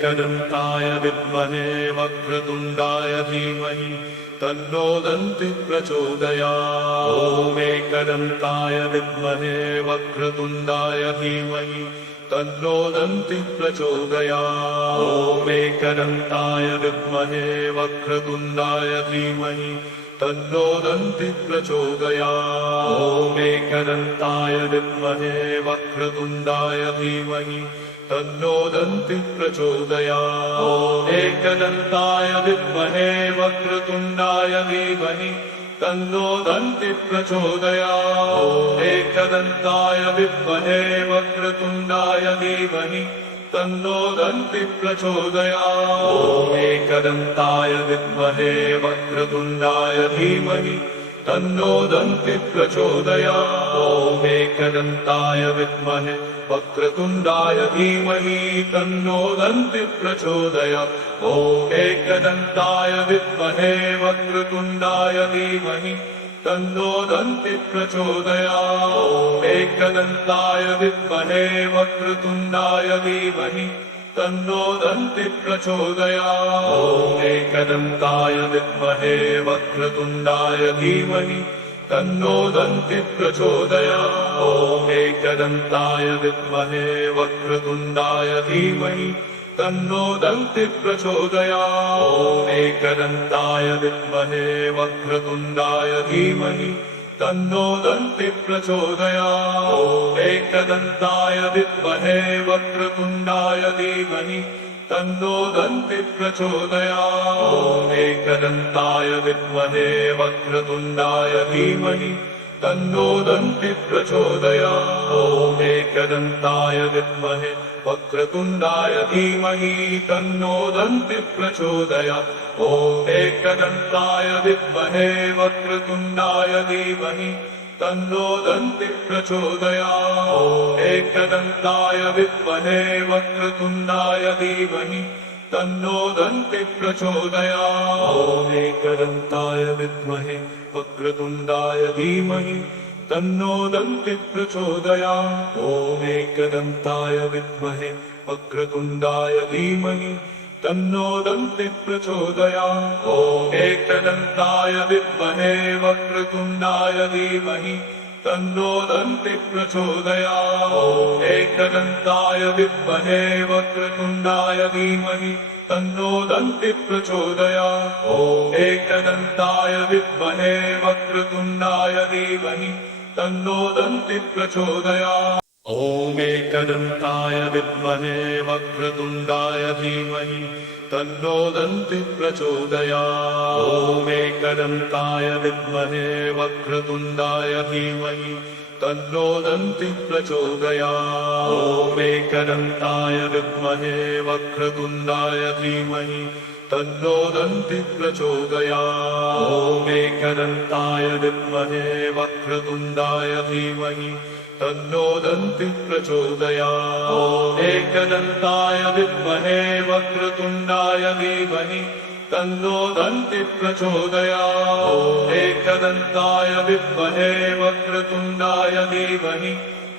एकदन्ताय विद्महे वक्रतुण्डाय धीमहि तन्नो दन्तिः प्रचोदयात्। ॐ एकदन्ताय विद्महे वक्रतुण्डाय धीमहि तन्नो दन्तिः प्रचोदयात्। ॐ एकदन्ताय विद्महे वक्रतुण्डाय धीमहि तन्नो दन्तिः प्रचोदयात्। ॐ एकदन्ताय विद्महे वक्रतुण्डाय धीमहि तन्नो दन्तिः प्रचोदयात्। ॐ एकदन्ताय विद्महे वक्रतुण्डाय धीमहि तन्नो दन्तिः प्रचोदयात्। ॐ एकदन्ताय विद्महे वक्रतुण्डाय धीमहि तन्नो दन्तिः प्रचोदयात्। ॐ एकदन्ताय विद्महे वक्रतुण्डाय धीमहि तन्नो दन्तिः प्रचोदयात्। ॐ एकदन्ताय विद्महे वक्रतुण्डाय धीमहि तन्नो दन्तिः प्रचोदयात्। ॐ एकदन्ताय विद्महे वक्रतुण्डाय धीमहि तन्नो दन्तिः प्रचोदयात्। ॐ एकदन्ताय विद्महे वक्रतुण्डाय धीमहि तन्नो दन्तिः प्रचोदयात्। ॐ एकदन्ताय विद्महे वक्रतुण्डाय धीमहि तन्नो दन्तिः प्रचोदयात्। ॐ एकदन्ताय विद्महे वक्रतुण्डाय धीमहि तन्नो दन्तिः प्रचोदयात्। ॐ एकदन्ताय विद्महे वक्रतुण्डाय धीमहि तन्नो दन्तिः प्रचोदयात्। ॐ एकदन्ताय विद्महे वक्रतुण्डाय धीमहि तन्नो दन्तिः प्रचोदयात्। ॐ एकदन्ताय विद्महे वक्रतुण्डाय धीमहि तन्नो दन्तिः प्रचोदयात्। ॐ एकदन्ताय विद्महे वक्रतुण्डाय धीमहि तन्नो दन्तिः प्रचोदयात्। ॐ एकदन्ताय विद्महे वक्रतुण्डाय धीमहि तन्नो दन्तिः प्रचोदयात्। ॐ एकदन्ताय विद्महे वक्रतुण्डाय धीमहि तन्नो दन्तिः प्रचोदयात्। ॐ एकदन्ताय विद्महे वक्रतुण्डाय धीमहि तन्नो दन्तिः प्रचोदयात्। ॐ एकदन्ताय विद्महे वक्रतुण्डाय धीमहि तन्नो दन्तिः प्रचोदयात्। ॐ एकदन्ताय विद्महे वक्रतुण्डाय धीमहि तन्नो दन्तिः प्रचोदयात्। ॐ एकदन्ताय विद्महे वक्रतुण्डाय धीमहि तन्नो दन्तिः प्रचोदयात्। ॐ एकदन्ताय विद्महे वक्रतुण्डाय धीमहि तन्नो दन्तिः प्रचोदयात्। ॐ एकदन्ताय विद्महे वक्रतुण्डाय धीमहि तन्नो दन्तिः प्रचोदयात्। ॐ एकदन्ताय विद्महे वक्रतुण्डाय धीमहि तन्नो दन्तिः प्रचोदयात्। ॐ एकदन्ताय विद्महे वक्रतुण्डाय धीमहि तन्नो दन्तिः प्रचोदयात्। ॐ एकदन्ताय विद्महे वक्रतुण्डाय धीमहि तन्नो दन्तिः प्रचोदयात्। ॐ एकदन्ताय विद्महे वक्रतुण्डाय धीमहि तन्नो दन्तिः प्रचोदयात्। ॐ एकदन्ताय विद्महे वक्रतुण्डाय धीमहि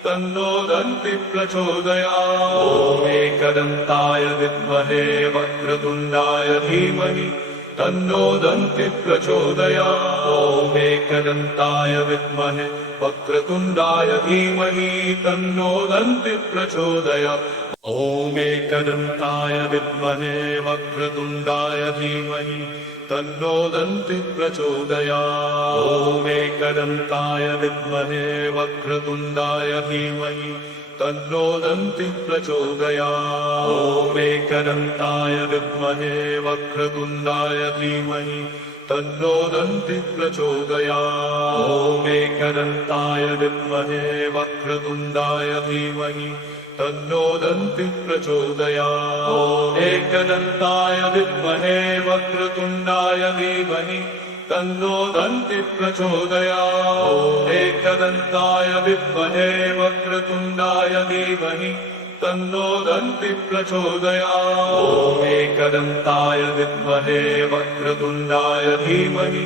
तन्नो दन्तिः प्रचोदयात्। ॐ एकदन्ताय विद्महे वक्रतुण्डाय धीमहि तन्नो दन्तिः प्रचोदयात्। ॐ एकदन्ताय विद्महे वक्रतुण्डाय धीमहि तन्नो दन्तिः प्रचोदयात्। ॐ एकदन्ताय विद्महे वक्रतुण्डाय धीमहि तन्नो दन्तिः प्रचोदयात्। ॐ एकदन्ताय विद्महे वक्रतुण्डाय धीमहि तन्नो दन्तिः प्रचोदयात्। ॐ एकदन्ताय विद्महे वक्रतुण्डाय धीमहि तन्नो दन्तिः प्रचोदयात्। ॐ एकदन्ताय विद्महे वक्रतुण्डाय धीमहि तन्नो दन्तिः प्रचोदयात्। ॐ एकदन्ताय विद्महे वक्रतुण्डाय धीमहि तन्नो दन्तिः प्रचोदयात्। ॐ एकदन्ताय विद्महे वक्रतुण्डाय धीमहि तन्नो दन्तिः प्रचोदयात्। ॐ एकदन्ताय विद्महे वक्रतुण्डाय धीमहि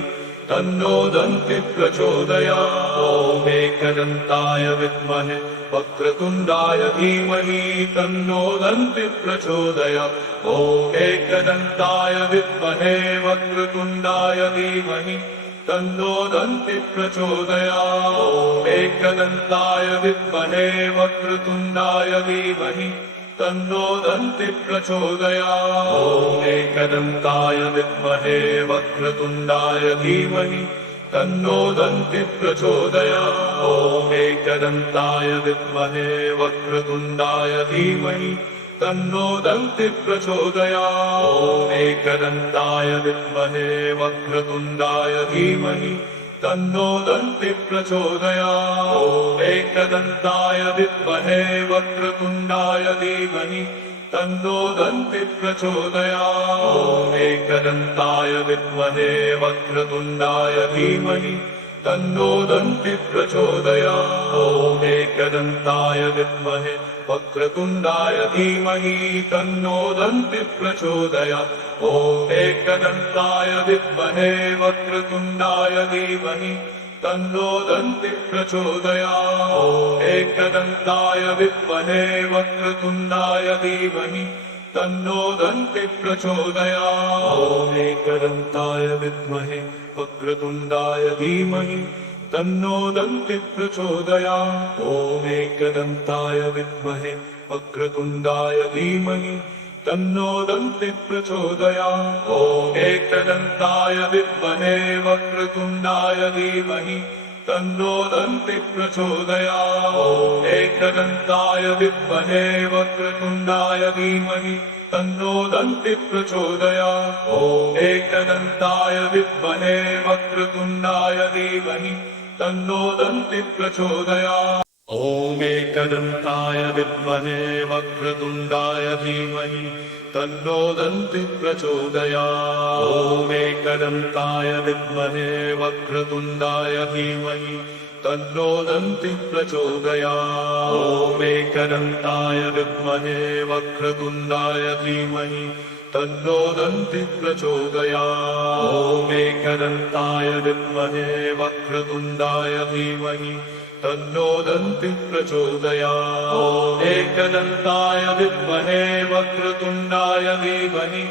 तन्नो दन्ति प्रचोदयात्। ॐ एकदन्ताय विद्महे वक्रतुण्डाय धीमहि तन्नो दन्ति प्रचोदयात्। ॐ एकदन्ताय विद्महे वक्रतुण्डाय धीमहि तन्नो दन्ति प्रचोदयात्। ॐ एकदन्ताय विद्महे वक्रतुण्डाय धीमहि तन्नो दन्ति प्रचोदयात्। ॐ एकदन्ताय विद्महे वक्रतुण्डाय धीमहि तन्नो दन्ति प्रचोदयात्। ॐ एकदन्ताय विद्महे वक्रतुण्डाय धीमहि तन्नो दन्ति प्रचोदयात्। ॐ एकदन्ताय विद्महे वक्रतुण्डाय धीमहि तन्नो दन्ति प्रचोदयात्। ॐ एकदन्ताय विद्महे वक्रतुण्डाय धीमहि तन्नो दन्ति प्रचोदयात्। ॐ एकदन्ताय विद्महे वक्रतुण्डाय धीमहि तन्नो दन्ति प्रचोदयात्। ॐ एकदन्ताय विद्महे वक्रतुण्डाय धीमहि तन्नो दन्ति प्रचोदयात्। ॐ एकदन्ताय विद्महे वक्रतुण्डाय धीमहि तन्नो दन्ति प्रचोदयात्। ॐ एकदन्ताय विद्महे वक्रतुण्डाय धीमहि तन्नो दन्ति प्रचोदयात्। ॐ एकदन्ताय विद्महे वक्रतुण्डाय धीमहि तन्नो दन्ति प्रचोदयात्। ॐ एकदन्ताय विद्महे वक्रतुण्डाय धीमहि तन्नो दन्ति प्रचोदयात्। ॐ एकदन्ताय विद्महे वक्रतुण्डाय धीमहि तन्नो दन्ति प्रचोदयात्। ॐ एकदन्ताय विद्महे वक्रतुण्डाय धीमहि तन्नो दन्ति प्रचोदयात्। ॐ एकदन्ताय विद्महे वक्रतुण्डाय धीमहि तन्नो दन्ति प्रचोदयात्। ॐ एकदन्ताय विद्महे वक्रतुण्डाय धीमहि तन्नो दन्ति प्रचोदयात्। ॐ एकदन्ताय विद्महे वक्रतुण्डाय धीमहि तन्नो दन्ति प्रचोदयात्। ॐ एकदन्ताय विद्महे वक्रतुण्डाय धीमहि तन्नो दन्ति प्रचोदयात्। ॐ एकदन्ताय विद्महे वक्रतुण्डाय धीमहि तन्नो दन्ति प्रचोदयात्। ॐ एकदन्ताय विद्महे वक्रतुण्डाय धीमहि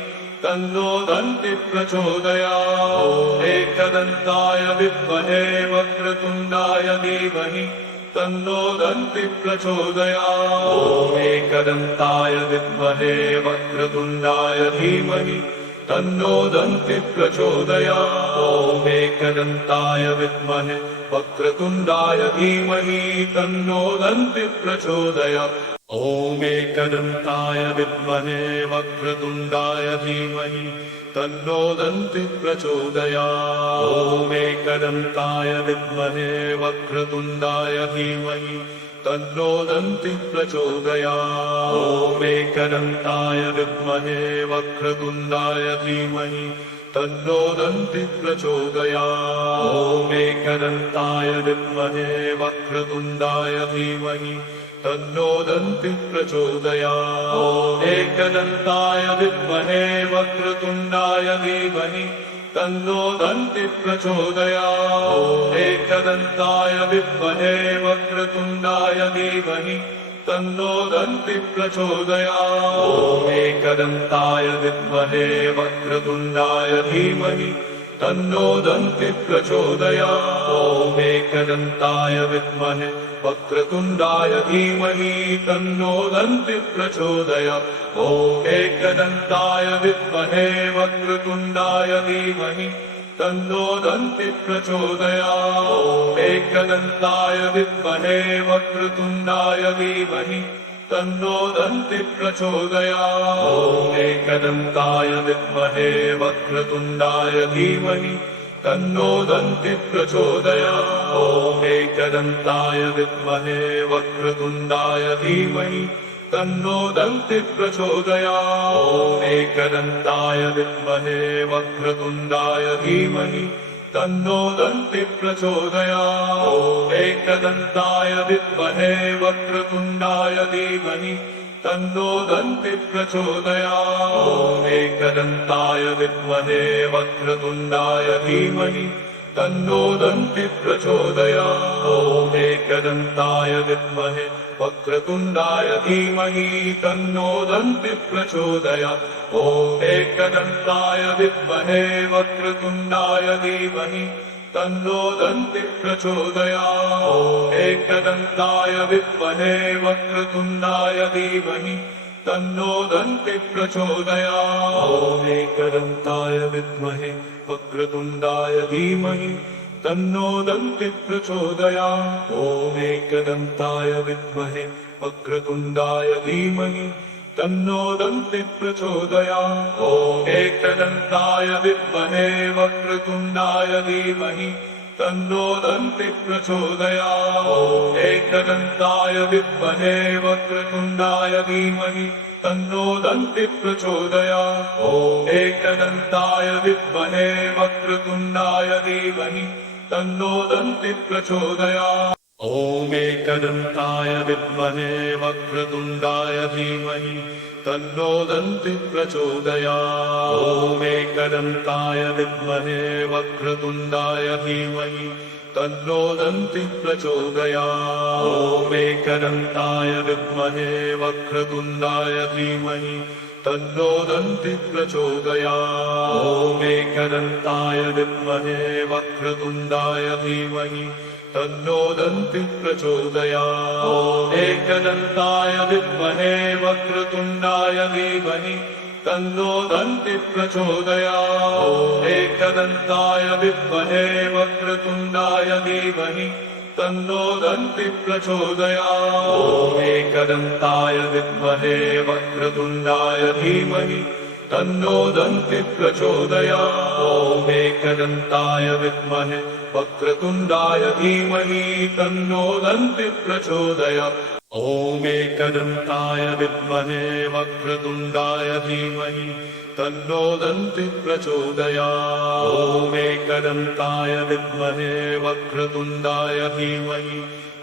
तन्नो दन्ति प्रचोदयात्। ॐ एकदन्ताय विद्महे वक्रतुण्डाय धीमहि तन्नो दन्ति प्रचोदयात्। ॐ एकदन्ताय विद्महे वक्रतुण्डाय धीमहि तन्नो दन्ति प्रचोदयात्। ॐ एकदन्ताय विद्महे वक्रतुण्डाय धीमहि तन्नो दन्ति प्रचोदयात्। ॐ एकदन्ताय विद्महे वक्रतुण्डाय धीमहि तन्नो दन्ति प्रचोदयात्। ॐ एकदन्ताय विद्महे वक्रतुण्डाय धीमहि तन्नो दन्ति प्रचोदयात्। ॐ एकदन्ताय विद्महे वक्रतुण्डाय धीमहि तन्नो दन्ति प्रचोदयात्। ॐ एकदन्ताय विद्महे वक्रतुण्डाय धीमहि तन्नो दन्ति प्रचोदयात्। ॐ एकदन्ताय विद्महे वक्रतुण्डाय धीमहि तन्नो दन्ति प्रचोदयात्। ॐ एकदन्ताय विद्महे वक्रतुण्डाय धीमहि तन्नो दन्ति प्रचोदयात्। ॐ एकदन्ताय विद्महे वक्रतुण्डाय धीमहि तन्नो दन्ति प्रचोदयात्। ॐ एकदन्ताय विद्महे वक्रतुण्डाय धीमहि तन्नो दन्ति प्रचोदयात्। ॐ एकदन्ताय विद्महे वक्रतुण्डाय धीमहि तन्नो दन्ति प्रचोदयात्। ॐ एकदन्ताय विद्महे वक्रतुण्डाय धीमहि तन्नो दन्ति प्रचोदयात्। ॐ एकदन्ताय विद्महे वक्रतुण्डाय धीमहि तन्नो दन्ति प्रचोदयात्। ॐ एकदन्ताय विद्महे वक्रतुण्डाय धीमहि तन्नो दन्ति प्रचोदयात्। ॐ एकदन्ताय विद्महे वक्रतुण्डाय धीमहि तन्नो दन्ति प्रचोदयात्। ॐ एकदन्ताय विद्महे वक्रतुण्डाय धीमहि तन्नो दन्ति प्रचोदयात्। ॐ एकदन्ताय विद्महे वक्रतुण्डाय धीमहि तन्नो दन्तिः प्रचोदयात्। ॐ एकदन्ताय विद्महे वक्रतुण्डाय धीमहि तन्नो दन्तिः प्रचोदयात्। ॐ एकदन्ताय विद्महे वक्रतुण्डाय धीमहि तन्नो दन्तिः प्रचोदयात्। ॐ एकदन्ताय विद्महे वक्रतुण्डाय धीमहि तन्नो दन्तिः प्रचोदयात्। ॐ एकदन्ताय विद्महे वक्रतुण्डाय धीमहि तन्नो दन्तिः प्रचोदयात्। ॐ एकदन्ताय विद्महे वक्रतुण्डाय धीमहि तन्नो दन्तिः प्रचोदयात्। ॐ एकदन्ताय विद्महे वक्रतुण्डाय धीमहि तन्नो दन्तिः प्रचोदयात्। ॐ एकदन्ताय विद्महे वक्रतुण्डाय धीमहि तन्नो दन्तिः प्रचोदयात्। ॐ एकदन्ताय विद्महे वक्रतुण्डाय धीमहि तन्नो दन्तिः प्रचोदयात्। ॐ एकदन्ताय विद्महे वक्रतुण्डाय धीमहि तन्नो दन्तिः प्रचोदयात्। ॐ एकदन्ताय विद्महे वक्रतुण्डाय धीमहि तन्नो दन्तिः प्रचोदयात्। ॐ एकदन्ताय विद्महे वक्रतुण्डाय धीमहि तन्नो दन्तिः प्रचोदयात्। ॐ एकदन्ताय विद्महे वक्रतुण्डाय धीमहि तन्नो दन्तिः प्रचोदयात्। ॐ एकदन्ताय विद्महे वक्रतुण्डाय धीमहि तन्नो दन्तिः प्रचोदयात्। ॐ एकदन्ताय विद्महे वक्रतुण्डाय धीमहि तन्नो दन्तिः प्रचोदयात्। ॐ एकदन्ताय विद्महे वक्रतुण्डाय धीमहि तन्नो दन्तिः प्रचोदयात्। ॐ एकदन्ताय विद्महे वक्रतुण्डाय धीमहि तन्नो दन्तिः प्रचोदयात्। ॐ एकदन्ताय विद्महे वक्रतुण्डाय धीमहि तन्नो दन्तिः प्रचोदयात्। ॐ एकदन्ताय विद्महे वक्रतुण्डाय धीमहि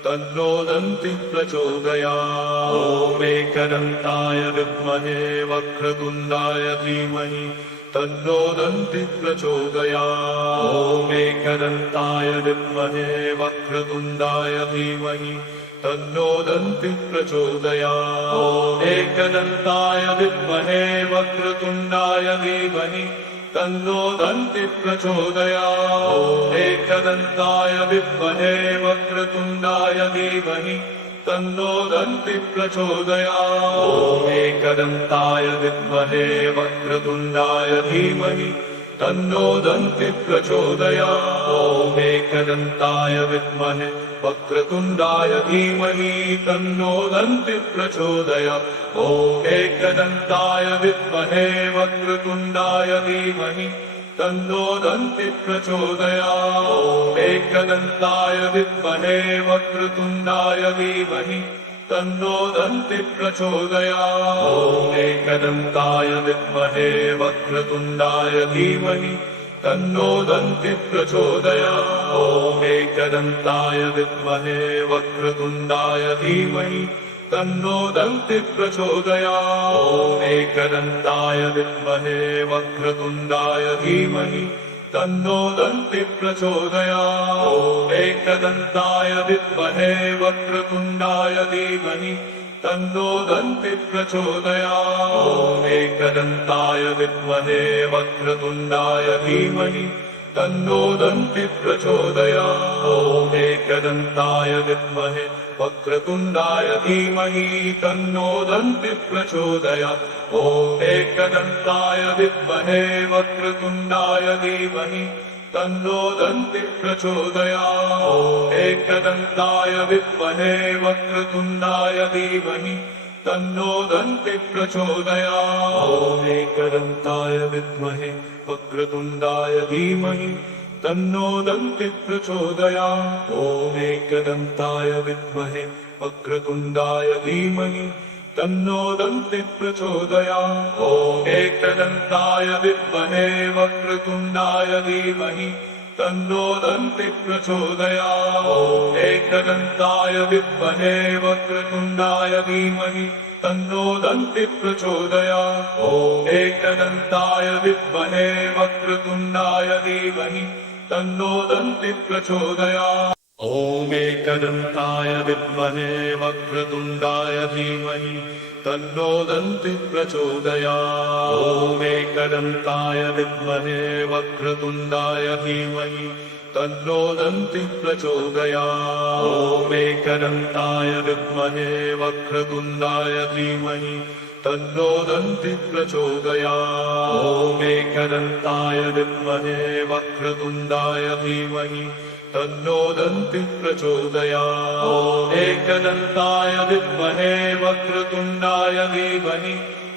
तन्नो दन्तिः प्रचोदयात्। ॐ एकदन्ताय विद्महे वक्रतुण्डाय धीमहि तन्नो दन्तिः प्रचोदयात्। ॐ एकदन्ताय विद्महे वक्रतुण्डाय धीमहि तन्नो दन्तिः प्रचोदयात्। ॐ एकदन्ताय विद्महे वक्रतुण्डाय धीमहि तन्नो दन्तिः प्रचोदयात्। ॐ एकदन्ताय विद्महे वक्रतुण्डाय धीमहि तन्नो दन्तिः प्रचोदयात्। ॐ एकदन्ताय विद्महे वक्रतुण्डाय धीमहि तन्नो दन्तिः प्रचोदयात्। ॐ एकदन्ताय विद्महे वक्रतुण्डाय धीमहि तन्नो दन्तिः प्रचोदयात्। ॐ एकदन्ताय विद्महे वक्रतुण्डाय धीमहि तन्नो दन्तिः प्रचोदयात्। ॐ एकदन्ताय विद्महे वक्रतुण्डाय धीमहि तन्नो दन्तिः प्रचोदयात्। ॐ एकदन्ताय विद्महे वक्रतुण्डाय धीमहि तन्नो दन्तिः प्रचोदयात्। ॐ एकदन्ताय विद्महे वक्रतुण्डाय धीमहि तन्नो दन्तिः प्रचोदयात्। ॐ एकदन्ताय विद्महे वक्रतुण्डाय धीमहि तन्नो दन्तिः प्रचोदयात्। ॐ एकदन्ताय विद्महे वक्रतुण्डाय धीमहि तन्नो दन्तिः प्रचोदयात्। ॐ एकदन्ताय विद्महे वक्रतुण्डाय धीमहि तन्नो दन्तिः प्रचोदयात्। ॐ एकदन्ताय विद्महे वक्रतुण्डाय धीमहि तन्नो दन्तिः प्रचोदयात्। ॐ एकदन्ताय विद्महे वक्रतुण्डाय धीमहि तन्नो दन्तिः प्रचोदयात्। ॐ एकदन्ताय विद्महे वक्रतुण्डाय धीमहि तन्नो दन्तिः प्रचोदयात्। ॐ एकदन्ताय विद्महे वक्रतुण्डाय धीमहि तन्नो दन्तिः प्रचोदयात्। ॐ एकदन्ताय विद्महे वक्रतुण्डाय धीमहि तन्नो दन्तिः प्रचोदयात्। ॐ एकदन्ताय विद्महे वक्रतुण्डाय धीमहि तन्नो दन्तिः प्रचोदयात्। ॐ एकदन्ताय विद्महे वक्रतुण्डाय धीमहि तन्नो दन्तिः प्रचोदयात्। ॐ एकदन्ताय विद्महे वक्रतुण्डाय धीमहि तन्नो दन्ति प्रचोदयात्। ॐ एकदन्ताय विद्महे वक्रतुण्डाय धीमहि तन्नो दन्ति प्रचोदयात्। ॐ एकदन्ताय विद्महे वक्रतुण्डाय धीमहि तन्नो दन्ति प्रचोदयात्। ॐ एकदन्ताय विद्महे वक्रतुण्डाय धीमहि तन्नो दन्ति प्रचोदयात्। ॐ एकदन्ताय विद्महे वक्रतुण्डाय धीमहि तन्नो दन्ति प्रचोदयात्। ॐ एकदन्ताय विद्महे वक्रतुण्डाय धीमहि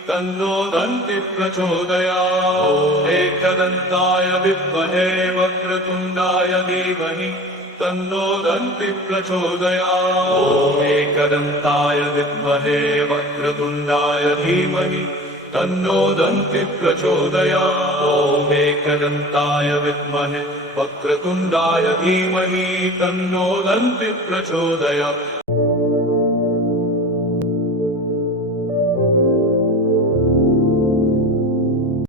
तन्नो दन्ति प्रचोदयात्। ॐ एकदन्ताय विद्महे वक्रतुण्डाय धीमहि तन्नो दन्ति प्रचोदयात्। ॐ एकदन्ताय विद्महे वक्रतुण्डाय धीमहि तन्नो दन्ति प्रचोदयात्। ॐ एकदन्ताय विद्महे वक्रतुण्डाय धीमहि तन्नो दन्ति प्रचोदयात्।